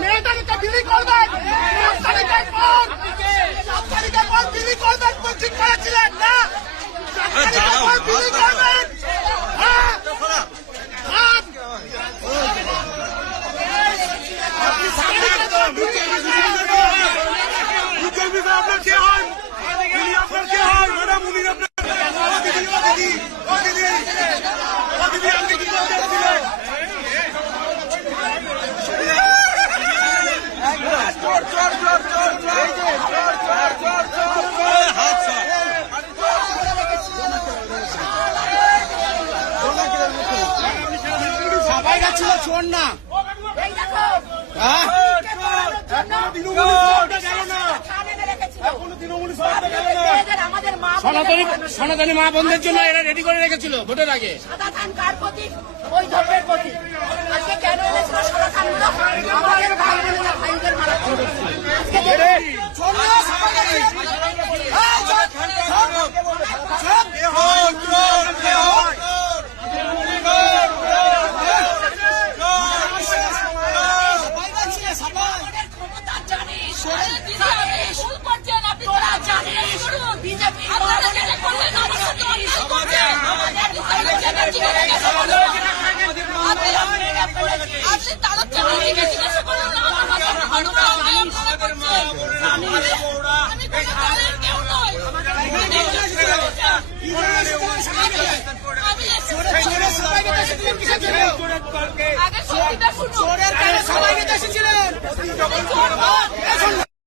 মেয়েটাকে বিলি করবেন, 7 তারিখের পর বিলি করবেন ঠিক করেছিলেন না? 7 তারিখের পর বিলি করবেন। আপনার কে হন? আপনার কে হন? ম্যাডাম উনি আপনার সবাই গেছিল চোর না সনাতনী মা বোনদের জন্য এরা রেডি করে রেখেছিল ভোটের আগে। সবাইকে এসেছিলেন।